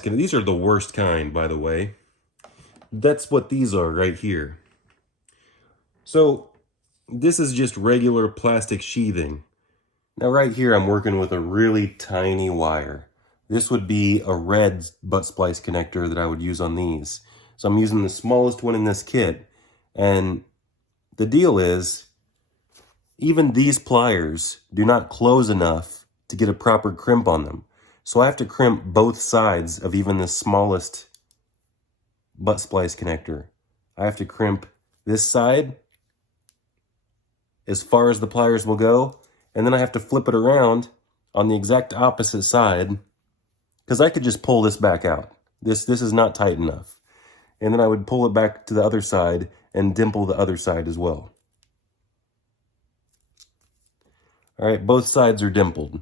These are the worst kind, by the way. That's what these are right here. So this is just regular plastic sheathing. Now right here I'm working with a really tiny wire. This would be a red butt splice connector that I would use on these. So I'm using the smallest one in this kit. And the deal is, even these pliers do not close enough to get a proper crimp on them. So I have to crimp both sides of even the smallest butt splice connector. I have to crimp this side as far as the pliers will go, and then I have to flip it around on the exact opposite side, because I could just pull this back out. This is not tight enough. And then I would pull it back to the other side and dimple the other side as well. All right, both sides are dimpled.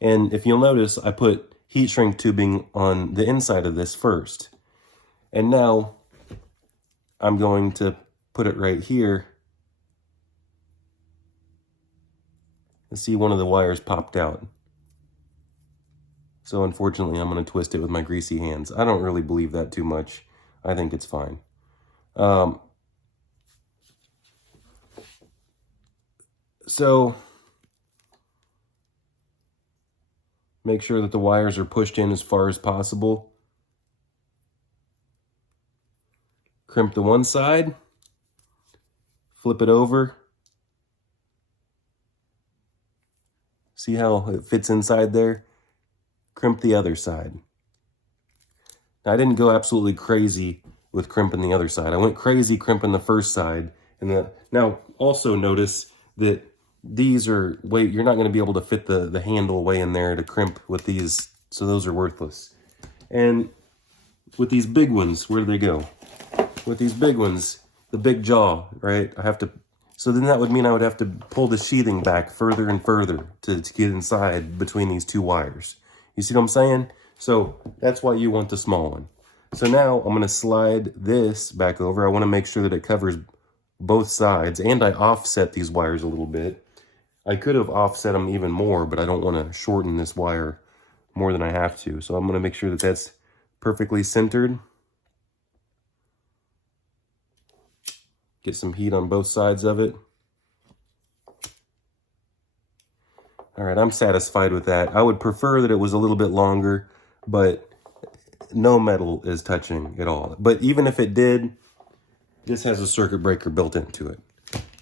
And if you'll notice, I put heat shrink tubing on the inside of this first. And now I'm going to put it right here. And see, one of the wires popped out. So unfortunately, I'm going to twist it with my greasy hands. I don't really believe that too much. I think it's fine. So make sure that the wires are pushed in as far as possible. Crimp the one side, flip it over. See how it fits inside there? Crimp the other side. Now, I didn't go absolutely crazy with crimping the other side. I went crazy crimping the first side. Now, also notice that these are you're not going to be able to fit the handle way in there to crimp with these, so those are worthless. And with these big ones, where do they go? With these big ones, the big jaw, right? So then that would mean I would have to pull the sheathing back further and further to get inside between these two wires. You see what I'm saying? So that's why you want the small one. So now I'm going to slide this back over. I want to make sure that it covers both sides, and I offset these wires a little bit. I could have offset them even more, but I don't want to shorten this wire more than I have to. So I'm going to make sure that that's perfectly centered. Get some heat on both sides of it. All right, I'm satisfied with that. I would prefer that it was a little bit longer, but no metal is touching at all. But even if it did, this has a circuit breaker built into it.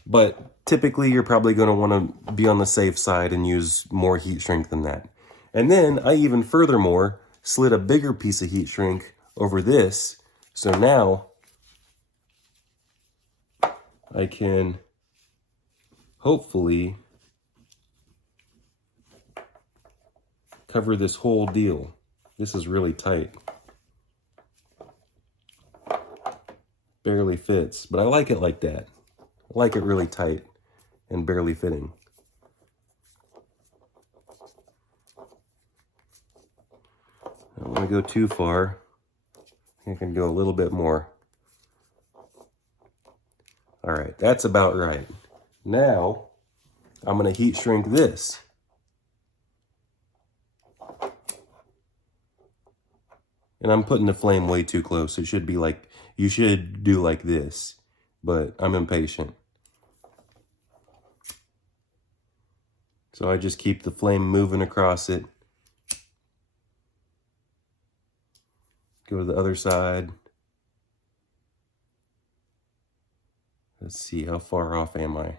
But typically, you're probably going to want to be on the safe side and use more heat shrink than that. And then I even furthermore slid a bigger piece of heat shrink over this. So now I can hopefully cover this whole deal. This is really tight. Barely fits, but I like it like that. I like it really tight and barely fitting. I don't want to go too far. I can go a little bit more. All right, that's about right. Now, I'm going to heat shrink this. And I'm putting the flame way too close. It should be like, you should do like this, but I'm impatient. So I just keep the flame moving across it. Go to the other side. Let's see, how far off am I?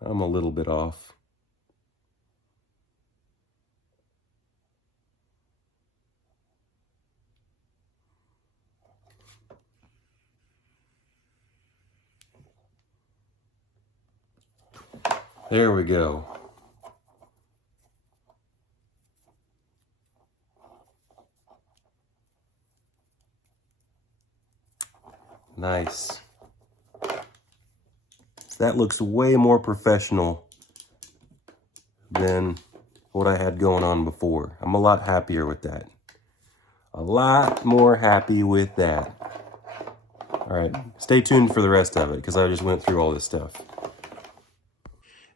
I'm a little bit off. There we go. Nice. That looks way more professional than what I had going on before. I'm a lot happier with that. A lot more happy with that. All right, stay tuned for the rest of it because I just went through all this stuff.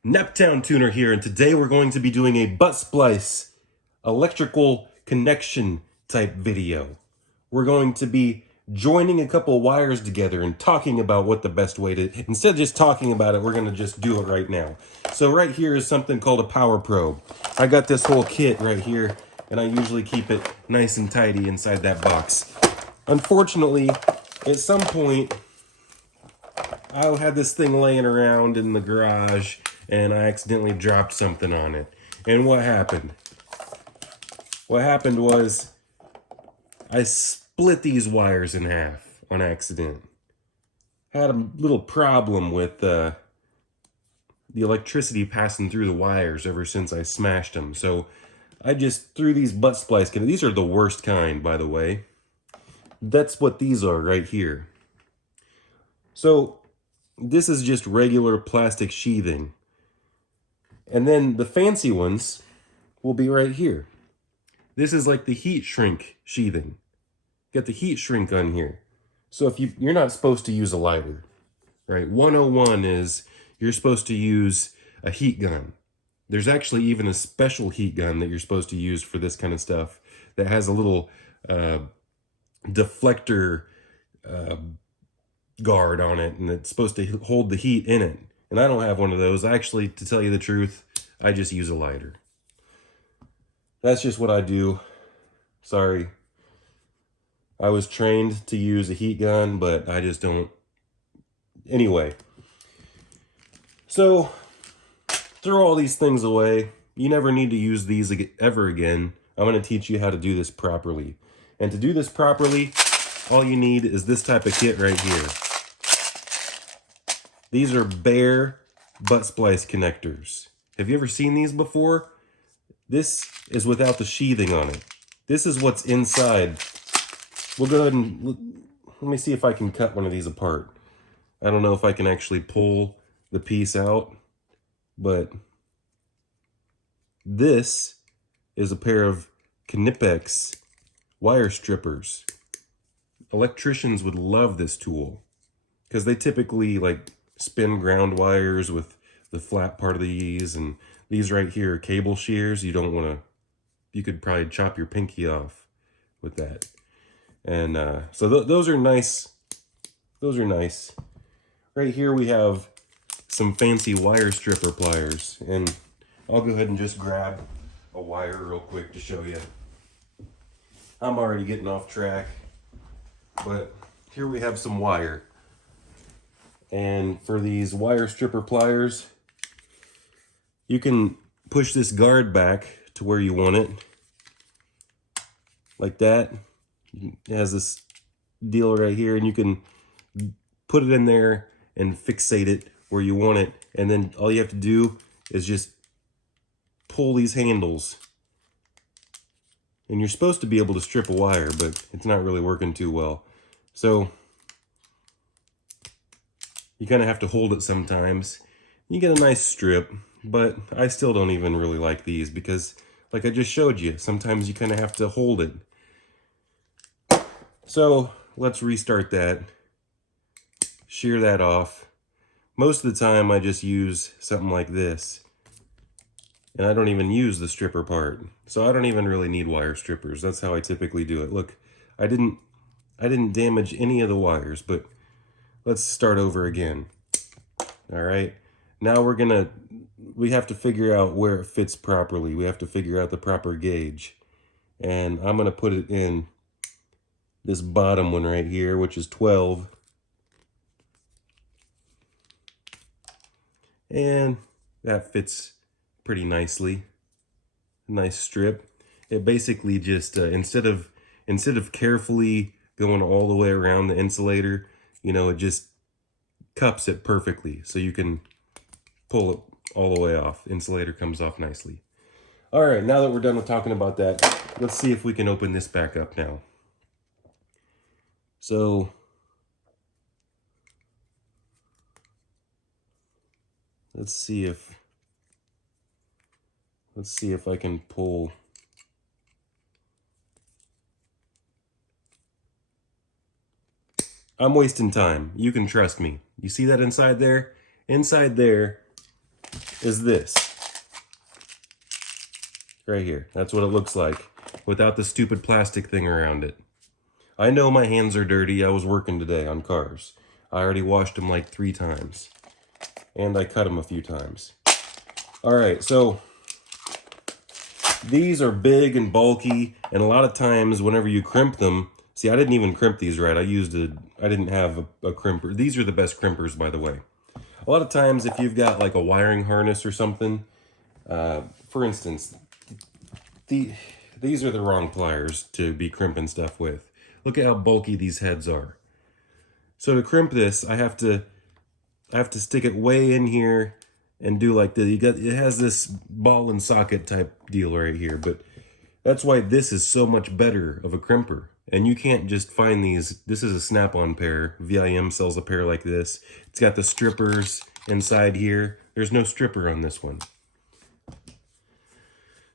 Neptown Tuner here, and today we're going to be doing a butt splice electrical connection type video. We're going to be joining a couple wires together and talking about what the best way to, instead of just talking about it, we're going to just do it right now. So right here is something called a power probe. I got this whole kit right here, and I usually keep it nice and tidy inside that box. Unfortunately, at some point, I had this thing laying around in the garage, and I accidentally dropped something on it. And what happened? What happened was I split these wires in half on accident. I had a little problem with the electricity passing through the wires ever since I smashed them. So I just threw these butt splice. These are the worst kind, by the way. That's what these are right here. So this is just regular plastic sheathing. And then the fancy ones will be right here. This is like the heat shrink sheathing. Got the heat shrink on here. So if you're not supposed to use a lighter, right? 101 is you're supposed to use a heat gun. There's actually even a special heat gun that you're supposed to use for this kind of stuff that has a little deflector guard on it, and it's supposed to hold the heat in it. And I don't have one of those. Actually, to tell you the truth, I just use a lighter. That's just what I do. Sorry. I was trained to use a heat gun, but I just don't. Anyway. So, throw all these things away. You never need to use these ever again. I'm going to teach you how to do this properly. And to do this properly, all you need is this type of kit right here. These are bare butt splice connectors. Have you ever seen these before? This is without the sheathing on it. This is what's inside. We'll go ahead and, let me see if I can cut one of these apart. I don't know if I can actually pull the piece out, but this is a pair of Knipex wire strippers. Electricians would love this tool because they typically like spin ground wires with the flat part of these, and these right here are cable shears. You don't want to, you could probably chop your pinky off with that. And so those are nice. Those are nice. Right here we have some fancy wire stripper pliers, and I'll go ahead and just grab a wire real quick to show you. I'm already getting off track, but here we have some wire. And for these wire stripper pliers, you can push this guard back to where you want it, like that. It has this deal right here, and you can put it in there and fixate it where you want it. And then all you have to do is just pull these handles. And you're supposed to be able to strip a wire, but it's not really working too well. So you kind of have to hold it sometimes. You get a nice strip, but I still don't even really like these because, like I just showed you, sometimes you kind of have to hold it. So let's restart that, shear that off. Most of the time I just use something like this, and I don't even use the stripper part. So I don't even really need wire strippers. That's how I typically do it. Look, I didn't damage any of the wires, but let's start over again. All right, now we have to figure out where it fits properly. We have to figure out the proper gauge, and I'm gonna put it in this bottom one right here, which is 12. And that fits pretty nicely. Nice strip. It basically just, instead of carefully going all the way around the insulator, you know, it just cups it perfectly. So you can pull it all the way off. Insulator comes off nicely. All right, now that we're done with talking about that, let's see if we can open this back up now. So let's see if I can pull. I'm wasting time. You can trust me. You see that inside there? Inside there is this. Right here. That's what it looks like. without the stupid plastic thing around it. I know my hands are dirty. I was working today on cars. I already washed them like 3 times. And I cut them a few times. Alright, so these are big and bulky, and a lot of times whenever you crimp them, see, I didn't even crimp these right. I didn't have a crimper. These are the best crimpers, by the way. A lot of times if you've got like a wiring harness or something, for instance, these are the wrong pliers to be crimping stuff with. Look at how bulky these heads are. So to crimp this, I have to stick it way in here and do like it has this ball and socket type deal right here, but that's why this is so much better of a crimper. And you can't just find these. This is a snap-on pair. VIM sells a pair like this. It's got the strippers inside here. There's no stripper on this one.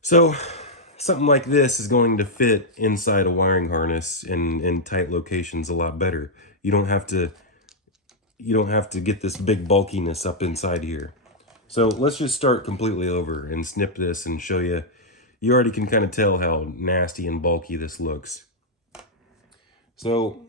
So something like this is going to fit inside a wiring harness in tight locations a lot better. You don't have to get this big bulkiness up inside here. So let's just start completely over and snip this and show you. You already can kind of tell how nasty and bulky this looks. So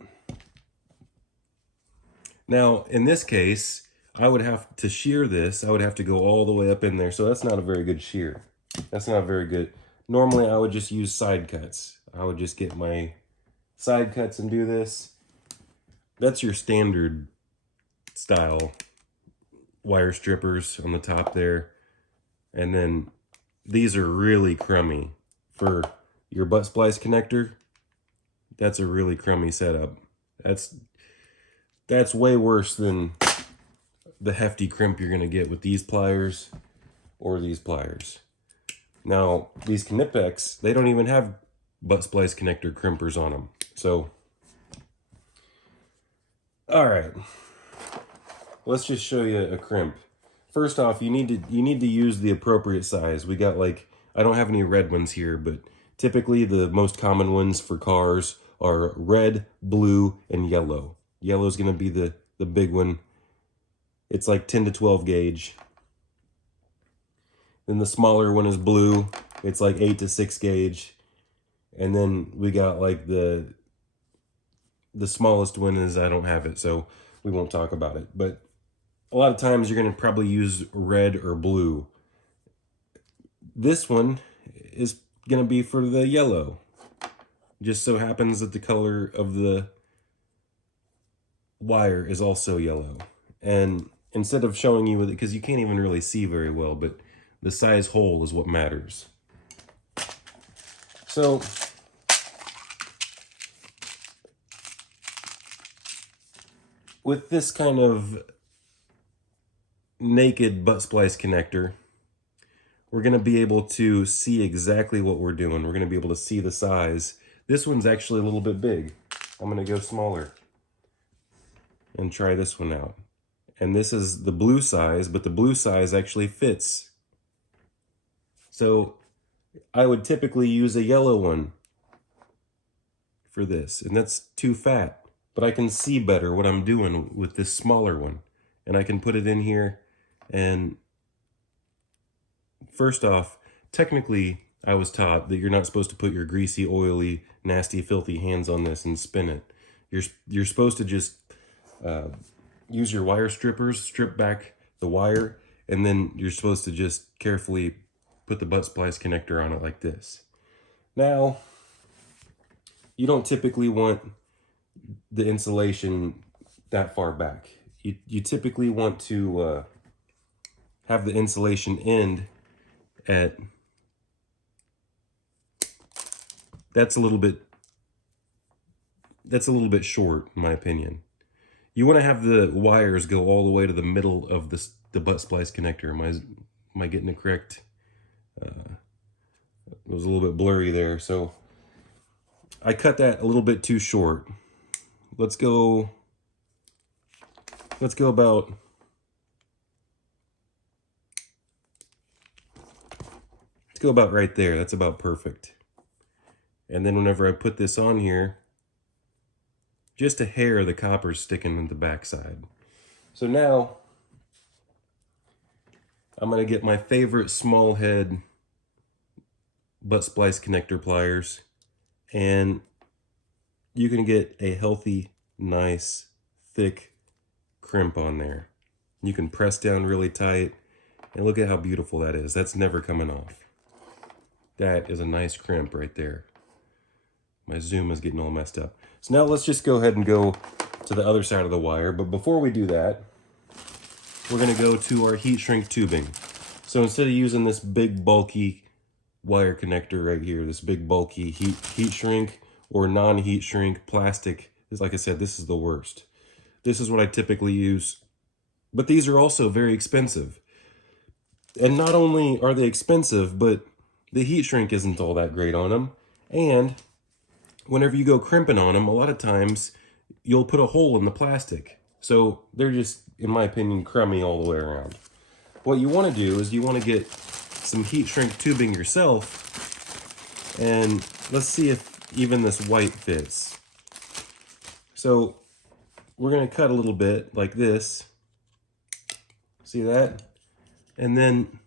now in this case, I would have to shear this. I would have to go all the way up in there. So that's not a very good shear. That's not very good. Normally I would just use side cuts. I would just get my side cuts and do this. That's your standard style wire strippers on the top there. And then these are really crummy for your butt splice connector. That's a really crummy setup. That's way worse than the hefty crimp you're gonna get with these pliers or these pliers. Now, these Knipex, they don't even have butt splice connector crimpers on them. So, all right, let's just show you a crimp. First off, you need to use the appropriate size. We got like, I don't have any red ones here, but typically the most common ones for cars are red, blue, and yellow. Yellow is going to be the big one. It's like 10 to 12 gauge. Then the smaller one is blue. It's like 8 to 6 gauge. And then we got like the smallest one is, I don't have it, so we won't talk about it. But a lot of times you're going to probably use red or blue. This one is going to be for the yellow. Just so happens that the color of the wire is also yellow. And instead of showing you with it, because you can't even really see very well, but the size hole is what matters. So with this kind of naked butt splice connector, we're going to be able to see exactly what we're doing. We're going to be able to see the size. This one's actually a little bit big. I'm going to go smaller and try this one out. And this is the blue size, but the blue size actually fits. So I would typically use a yellow one for this, and that's too fat. But I can see better what I'm doing with this smaller one. And I can put it in here. And first off, technically, I was taught that you're not supposed to put your greasy, oily, nasty, filthy hands on this and spin it. You're supposed to just use your wire strippers, strip back the wire, and then you're supposed to just carefully put the butt splice connector on it like this. Now, you don't typically want the insulation that far back. You typically want to have the insulation end at, that's a little bit short in my opinion. You want to have the wires go all the way to the middle of the butt splice connector. Am I getting it correct? It was a little bit blurry there, so I cut that a little bit too short. Let's go about right there. That's about perfect. And then whenever I put this on here, just a hair of the copper's sticking in the backside. So now I'm going to get my favorite small head butt splice connector pliers, and you can get a healthy, nice, thick crimp on there. You can press down really tight, and look at how beautiful that is. That's never coming off. That is a nice crimp right there. My zoom is getting all messed up. So now let's just go ahead and go to the other side of the wire. But before we do that, we're gonna go to our heat shrink tubing. So instead of using this big bulky wire connector right here, this big bulky heat shrink or non-heat shrink plastic, is like I said, this is the worst. This is what I typically use, but these are also very expensive. And not only are they expensive, but the heat shrink isn't all that great on them. And whenever you go crimping on them, a lot of times you'll put a hole in the plastic. So they're just, in my opinion, crummy all the way around. What you want to do is you want to get some heat shrink tubing yourself, and let's see if even this white fits. So we're going to cut a little bit like this. See that? And then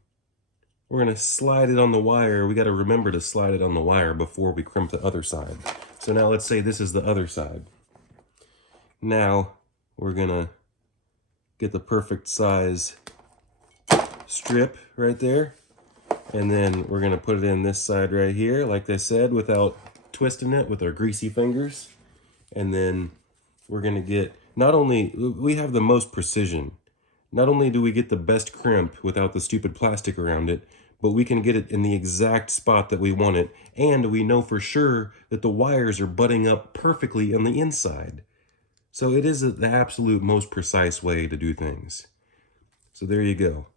we're going to slide it on the wire. We got to remember to slide it on the wire before we crimp the other side. So now let's say this is the other side. Now we're going to get the perfect size strip right there. And then we're going to put it in this side right here, like I said, without twisting it with our greasy fingers. And then we're going to get, not only, we have the most precision. Not only do we get the best crimp without the stupid plastic around it, but we can get it in the exact spot that we want it. And we know for sure that the wires are butting up perfectly on the inside. So it is the absolute most precise way to do things. So there you go.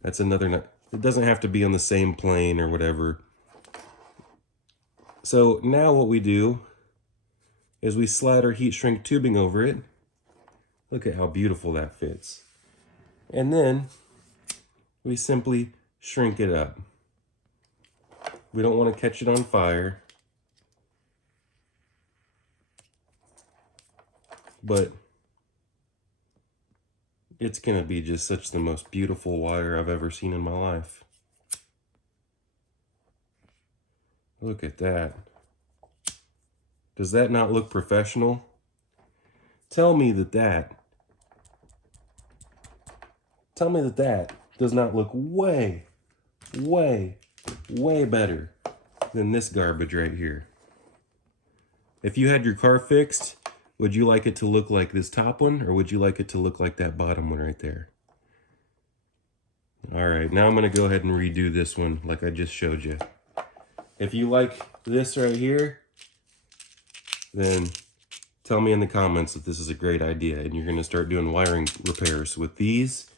That's another, it doesn't have to be on the same plane or whatever. So now what we do is we slide our heat shrink tubing over it. Look at how beautiful that fits. And then we simply shrink it up. We don't want to catch it on fire, but it's going to be just such the most beautiful wire I've ever seen in my life. Look at that. Does that not look professional? Tell me that that does not look way, way, way better than this garbage right here. If you had your car fixed, would you like it to look like this top one, or would you like it to look like that bottom one right there? All right, now I'm going to go ahead and redo this one like I just showed you. If you like this right here, then tell me in the comments that this is a great idea and you're going to start doing wiring repairs with these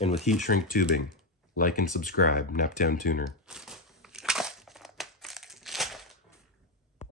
and with heat shrink tubing. Like and subscribe, Naptown Tuner.